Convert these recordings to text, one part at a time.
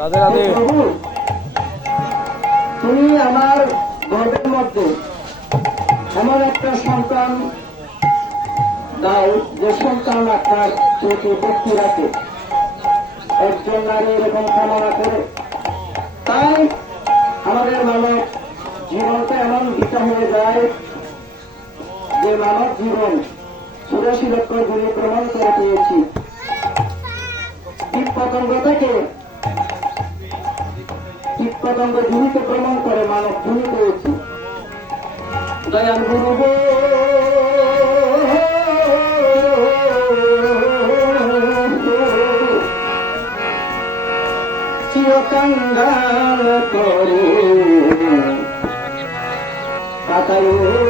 রাধে রাধে। তুমি আমার গর্বের মধ্যে এমন একটা সন্তান দাও, যে সন্তান আপনার চোখে ভক্তি রাখে, একজন নারী এরকম কামনা করে। তাই আমাদের মানব জীবনটা এমন ভিটা হয়ে যায় যে মানব জীবন চুরাশি লক্ষ গুলি প্রমাণ করে পেয়েছি কীট পতঙ্গ থেকে কীট পতঙ্গ ভূমিকে প্রমাণ করে মানব ভূমি পেয়েছি দয়াল গুরু চিরকাঙ্গাল করে। পাতায়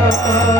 পাতায়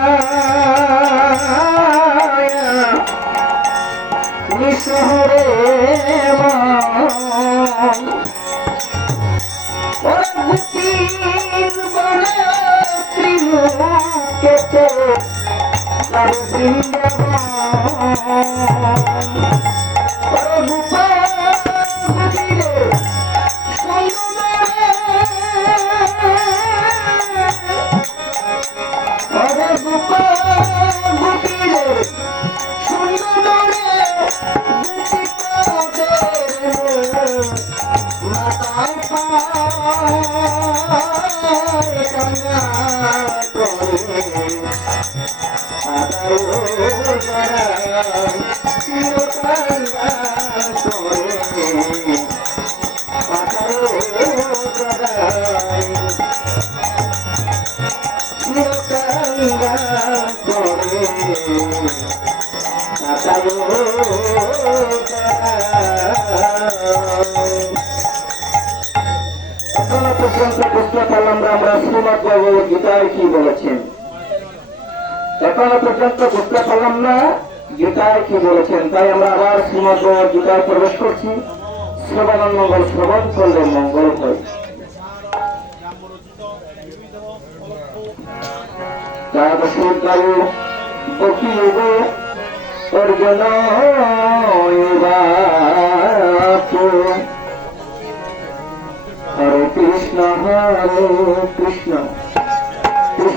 சிந்தனா পর্যন্ত বুঝতে পারলাম না আমরা শ্রীমদ ভগবত গীতায় কি বলেছেন? এখনও পর্যন্ত বুঝতে পারলাম না। গীতায় কি বলেছেন? তাই আমরা আবার শ্রীমদ গীতায় প্রবেশ করছি। শ্রবণ মঙ্গল, শ্রবণ করলে মঙ্গল হয়। দ্বাদশোদ্দারু হরে কৃষ্ণ, হরে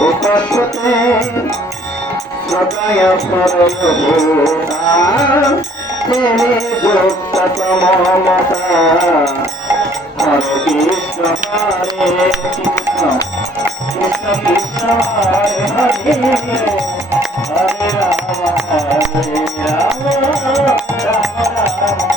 উপাসতে সদয় সরয়ভূতা তেনে যোক্ত তমমতা হরে কৃষ্ণ হরে কৃষ্ণ কৃষ্ণ কৃষ্ণ হরে হরে